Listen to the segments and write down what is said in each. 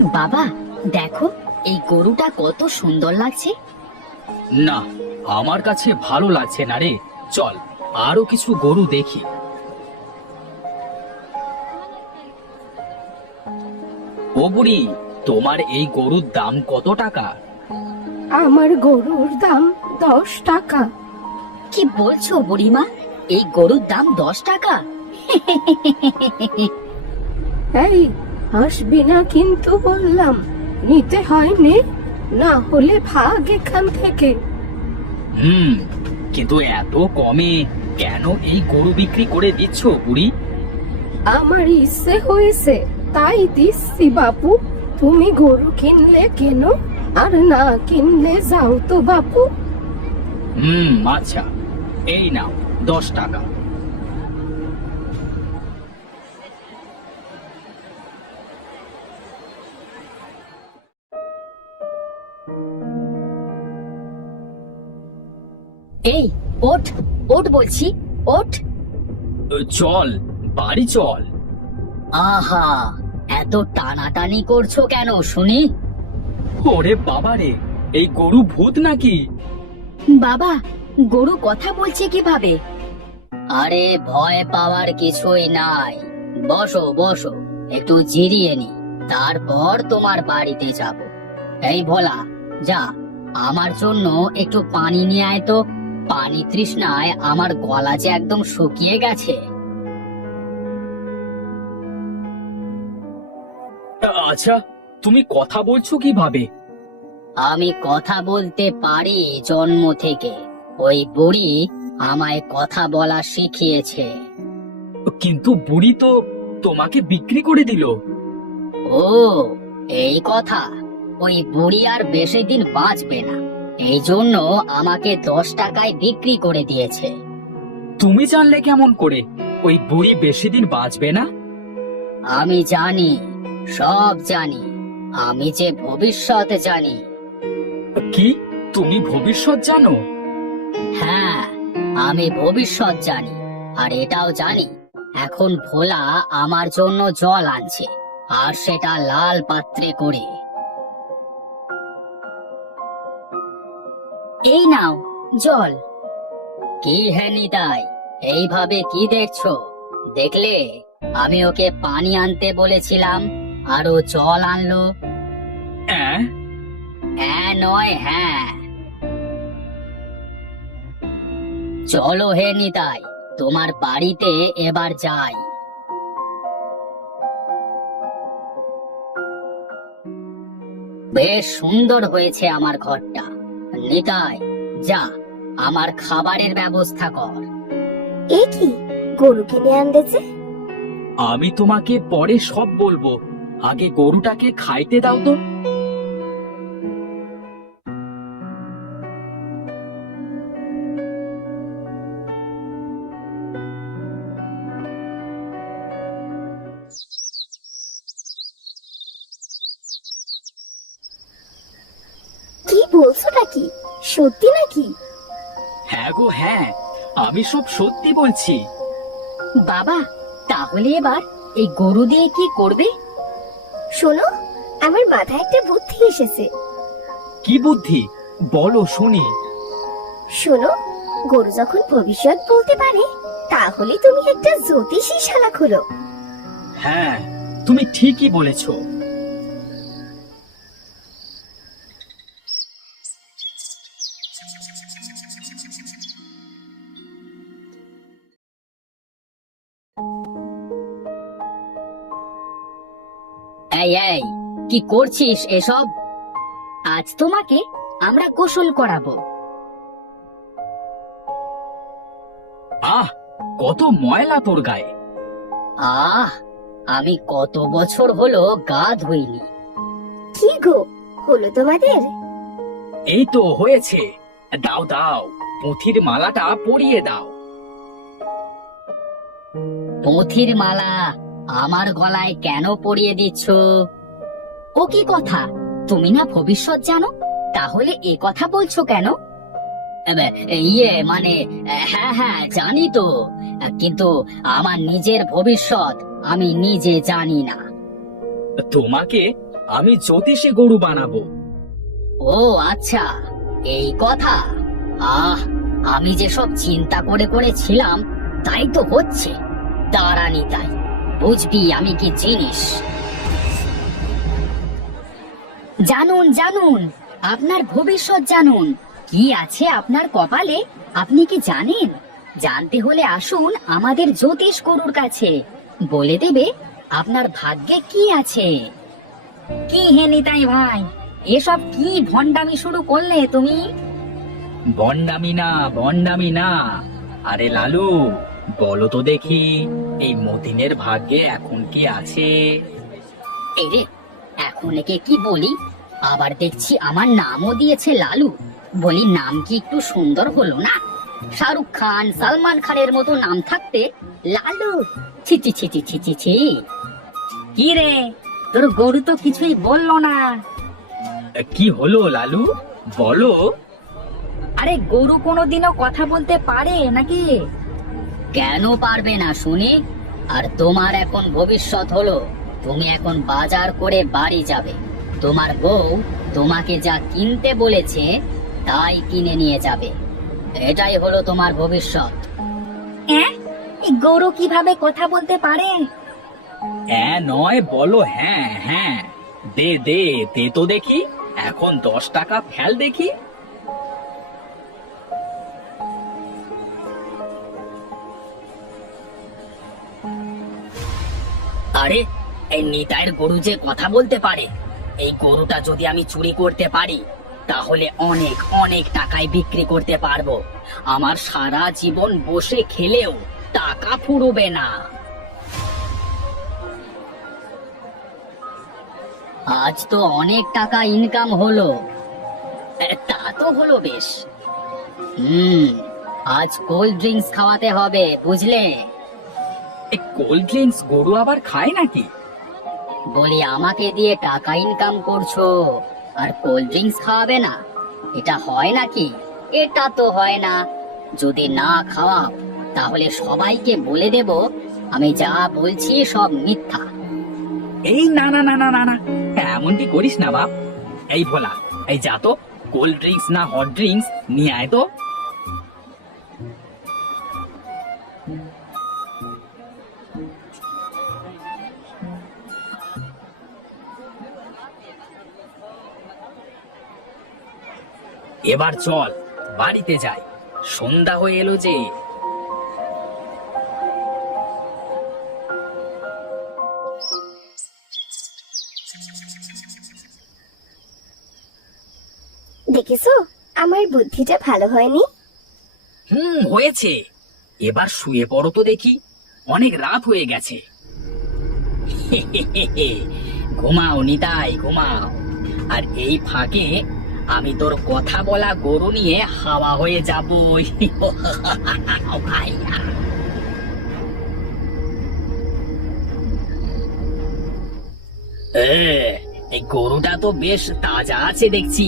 বাবা, দেখো এই গরুটা কত সুন্দর লাগছে। না, আমার কাছে ভালো লাগছে না রে। চল আরো কিছু গরু দেখি। ও বুড়ি, তোমার এই গরুর দাম কত টাকা? আমার গরুর দাম 10 টাকা। কি বলছো বুড়িমা, এই গরুর দাম 10 টাকা? এই, হাসবি না কিন্তু বললাম। নিতে হয়নি, না হলে ভাগ এখান থেকে। কিন্তু এত কমে কেন এই গরু বিক্রি করে দিচ্ছ বুড়ি? আমার ইচ্ছে হয়েছে তাই দিচ্ছি বাপু। তুমি গরু কিনলে কেন, আর না কিনলে যাও তো বাপু। আচ্ছা, এই নাও 10 টাকা। এই, ওঠ ওঠ বলছি, ওঠ। চল, বাড়ি চল। আহা, এত টানাটানি করছো কেন শুনি? ওরে বাবা রে, এই গরু ভূত নাকি? বাবা, গরু কথা বলছে কিভাবে? আরে ভয় পাওয়ার কিছুই নাই। বসো বসো, একটু জিরিয়ে নি, তারপর তোমার বাড়িতে যাব। এই ভোলা, যা আমার জন্য একটু পানি নিয়ে আয় তো। পানি তৃষ্ণায় আমার গলা যে একদম শুকিয়ে গেছে। আচ্ছা, তুমি কথা বলছো কিভাবে? আমি কথা বলতে পারি জন্ম থেকে। ওই বুড়ি আমায় কথা বলা শিখিয়েছে। কিন্তু বুড়ি তো তোমাকে বিক্রি করে দিল। ও, এই কথা। ওই বুড়ি আর বেশি দিন বাঁচবে না, এই জন্য আমাকে 10 টাকায় বিক্রি করে দিয়েছে। তুমি জানলে কেমন করে ওই বুড়ি বেশি দিন বাঁচবে না? আমি জানি, সব জানি। আমি যে ভবিষ্যৎ জানি। কি, তুমি ভবিষ্যৎ জানো? হ্যাঁ, আমি ভবিষ্যৎ জানি। আর এটাও জানি, এখন ভোলা আমার জন্য জল আনছে, আর সেটা লাল পাত্রে করে। এই নাও জল। কি হে নিতাই, এইভাবে কি দেখছো? দেখলে আমি ওকে পানি আনতে বলেছিলাম, আর ও জল আনলো। হ্যাঁ? হ্যাঁ নয় হ্যাঁ। চলো হে নিতাই, তোমার বাড়িতে এবার যাই। বেশ সুন্দর হয়েছে আমার ঘরটা। নিতাই, যা আমার খাবারের ব্যবস্থা কর। এ কি, গরু কিনে আনতেছে? আমি তোমাকে পরে সব বলবো, আগে গরুটাকে খাইতে দাও তো। কি বলছো নাকি, সত্যি নাকি? হ্যাঁ গো হ্যাঁ, আমি সব সত্যি বলছি। বাবা, তাহলে এবার এই গরু দিয়ে কি করবে? শোনো, আমার মাথায় একটা বুদ্ধি এসেছে। কি বুদ্ধি, বলো শুনি। শোনো, গরু যখন ভবিষ্যৎ বলতে পারে, তাহলে তুমি একটা জ্যোতিষীশালা খোলো। হ্যাঁ, তুমি ঠিকই বলেছো। এই এই, কি করছিস এসব? আজ তোমাকে আমরা গোসল করাবো। আহ, কত ময়লা তোর গায়ে। আহ, আমি কত বছর হলো গা ধুইনি। কি গো, হলো তোমাদের? এই তো হয়েছে। দাও দাও, পুঁথির মালাটা পরিয়ে দাও। পুঁথির মালা আমার গলায় কেন পরিয়ে দিচ্ছ? ও কি কথা, তুমি না ভবিষ্যৎ জানো, তাহলে এ কথা বলছো কেন? ইয়ে মানে, হ্যাঁ হ্যাঁ জানি তো, কিন্তু আমার নিজের ভবিষ্যৎ আমি নিজে জানি না। তোমাকে আমি জ্যোতিষী গরু বানাবো। ও আচ্ছা, এই কথা। আমি যে সব চিন্তা করে করেছিলাম তাই তো হচ্ছে। দাঁড়ানি তাই বুঝবি আমি কি জিনিস। জানুন জানুন, আপনার ভবিষ্যৎ জানুন। কি আছে আপনার কপালে আপনি কি জানেন? জানতে হলে আসুন আমাদের জ্যোতিষ গরুর কাছে, বলে দেবে আপনার ভাগ্যে কি আছে। কি হে নিতাই ভাই, এসব কি ভণ্ডামি শুরু করলে তুমি? বন্ডামি না। আরে লালু, বলো তো দেখি, এই মতিনের ভাগ্যে এখন কি আছে? এরে, এখন একে কি বলি? আবার দেখছি আমার নামও দিয়েছে লালু। বলি নাম কি একটু সুন্দর হলো না? শাহরুখ খান, সালমান খানের মতো নাম থাকতে লালু, ছি ছি ছি ছি ছি ছি ছি। কি রে, তোর গরু তো কিছুই বললো না। কি হলো লালু, বলো। আরে গরু কোনোদিনও কথা বলতে পারে নাকি? কেন পারবে না শুনি? আর তোমার এখন ভবিষ্যৎ হলো, তুমি এখন বাজার করে বাড়ি যাবে। তোমার বউ তোমাকে যা কিনতে বলেছে তাই কিনে নিয়ে যাবে। এটাই হলো তোমার ভবিষ্যৎ। গরু কিভাবে কথা বলতে পারে? নয়, বলো হ্যাঁ হ্যাঁ। দে দে দে তো দেখি, এখন 10 টাকা ফেল দেখি। আরে, এই নিতাইয়ের গরু যে কথা বলতে পারে। এই গরুটা যদি আমি চুরি করতে পারি তাহলে অনেক অনেক টাকায় বিক্রি করতে পারবো। আমার সারা জীবন বসে খেলেও টাকা ফুরবে না। আজ তো অনেক টাকা ইনকাম হলো। তা তো হলো বেশ। আজ কোল্ড ড্রিঙ্কস খাওয়াতে হবে, বুঝলে? কোল্ড ড্রিঙ্কস গরু আবার খায় নাকি? বলি আমাকে দিয়ে টাকা ইনকাম করছো আর কোল্ড ড্রিঙ্কস খাওয়াবে না? এটা হয় নাকি? এটা তো হয় না। যদি না খাওয়াও তাহলে সবাইকে বলে দেব আমি যা বলছি সব মিথ্যা। এই না না না না না না, এমনটি করিস না বাপ। এই ভোলা, এই যা তো, কোল্ড ড্রিঙ্কস না হট ড্রিঙ্কস নিয়ে আয় তো। এবার চল বাড়িতে যাই, সন্ধ্যা হয়ে এলো যে। দেখেছো আমার বুদ্ধিটা ভালো হয়নি? হয়েছে। এবার শুয়ে পড়ো তো দেখি, অনেক রাত হয়ে গেছে। ঘুমাও নিতাই, ঘুমাও। আর এই ফাঁকে আমি তোর কথা বলা গরু নিয়ে হাওয়া হয়ে যাব। ভাইয়া, এই গরুটা তো বেশ তাজা আছে দেখছি,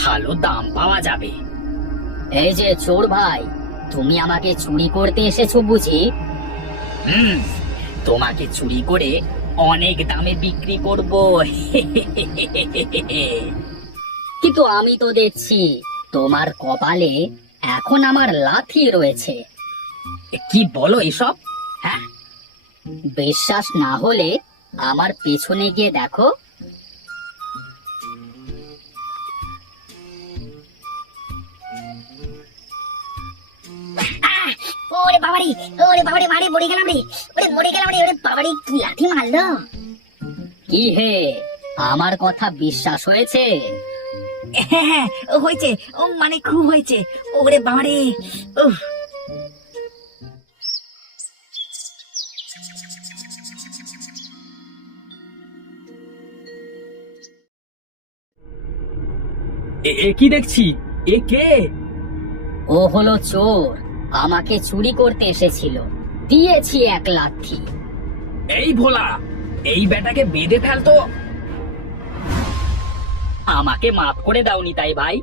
ভালো দাম পাওয়া যাবে। এই যে চোর ভাই, তুমি আমাকে চুরি করতে এসেছো বুঝি? তোমাকে চুরি করে অনেক দামে বিক্রি করব। কিন্তু আমি তো দেখছি তোমার কপালে এখন আমার লাথি রয়েছে। কি বলো এসব? হ্যাঁ, বিশ্বাস না হলে আমার পেছনে গিয়ে দেখো। ওরে বাবারি, ওরে বাবারি, মারে মরে গেলাম রে, ওরে মরে গেলাম রে, ওরে বাবারি কি লাথি মারলো! কি হে, আমার কথা বিশ্বাস হয়েছে? হ্যাঁ হয়েছে, ও মানে খুব হয়েছে। ওরে বাবারে, উফ। এ কি দেখছি? এ কে? ও হলো চোর, আমাকে চুরি করতে এসেছিল, দিয়েছি এক লাথি। এই ভোলা, এই বেটাকে বেঁধে ফেলতো। আমাকে মাফ করে দাও নিতাই ভাই,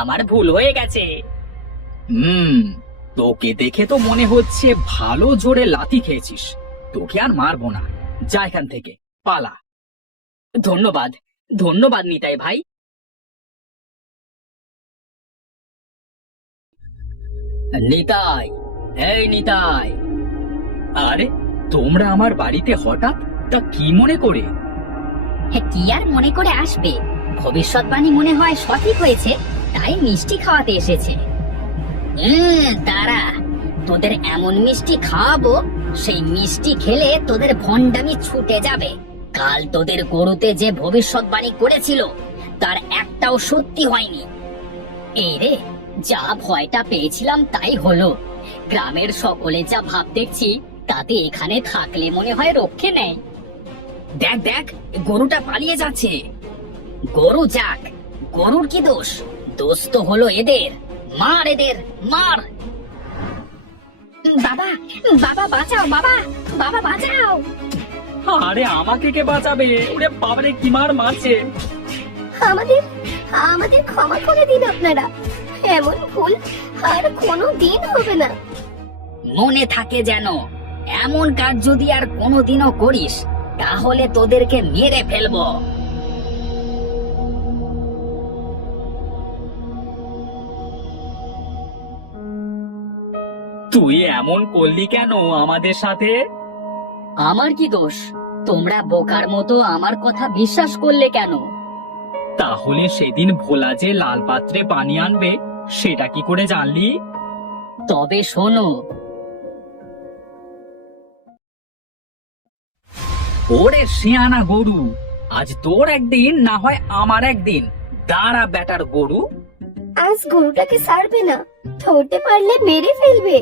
আমার ভুল হয়ে গেছে। তোকে দেখে তো মনে হচ্ছে ভালো জোরে লাথি খেয়েছিস। তোকে আর মারবো না, যা এখান থেকে, পালা। ধন্যবাদ, ধন্যবাদ নিতাই ভাই। নিতাই, এই নিতাই, আরে তোমরা আমার বাড়িতে হঠাৎ, তা কি মনে করে? কি আর মনে করে আসবে, ভবিষ্যৎবাণী মনে হয় সঠিক হয়েছে, তাই মিষ্টি খাওয়াতে এসেছে। দাঁড়া, তোদের এমন মিষ্টি খাওয়াবো, সেই মিষ্টি খেলে তোদের ভণ্ডামি ছুটে যাবে। কাল তোদের গরুতে যে ভবিষ্যৎবাণী করেছিল তার একটাও সত্যি হয়নি। এই রে, যা ভয়টা পেয়েছিলাম তাই হলো। গ্রামের সকলে যা ভাব দেখছি, তাতে এখানে থাকলে মনে হয় রক্ষে নেই। দেখ দেখ, গরুটা পালিয়ে যাচ্ছে। গরু যাক, গরুর কি দোষ? দোষ তো হলো এদের। মার এদের, মার। বাবা, বাবা বাঁচাও, বাবা, বাবা বাঁচাও। আরে আমাকে কে বাঁচাবে? ওরে বাবারে, কি মার মারছে! আমাদের আমাদের ক্ষমা করে দিন আপনারা, এমন ভুল আর কোনো দিন হবে না। মনে থাকে যেন, এমন কাজ যদি আর কোনোদিনও করিস, তাহলে তোদেরকে মেরে ফেলবো। তুই এমন করলি কেন আমাদের সাথে? আমার কি দোষ? তোমরা বোকার মতো আমার কথা বিশ্বাস করলে কেন? তাহলে সেদিন ভোলা যে লাল পাত্রে পানি আনবে, সেটা কি করে জানলি? তবে শোনো, ওরে শিয়ানা গরু, আজ তোর একদিন না হয় আমার একদিন। দাঁড়া বেটার গরু। আজ গরুটাকে ছাড়বে না, ধরতে পারলে মেরে ফেলবে।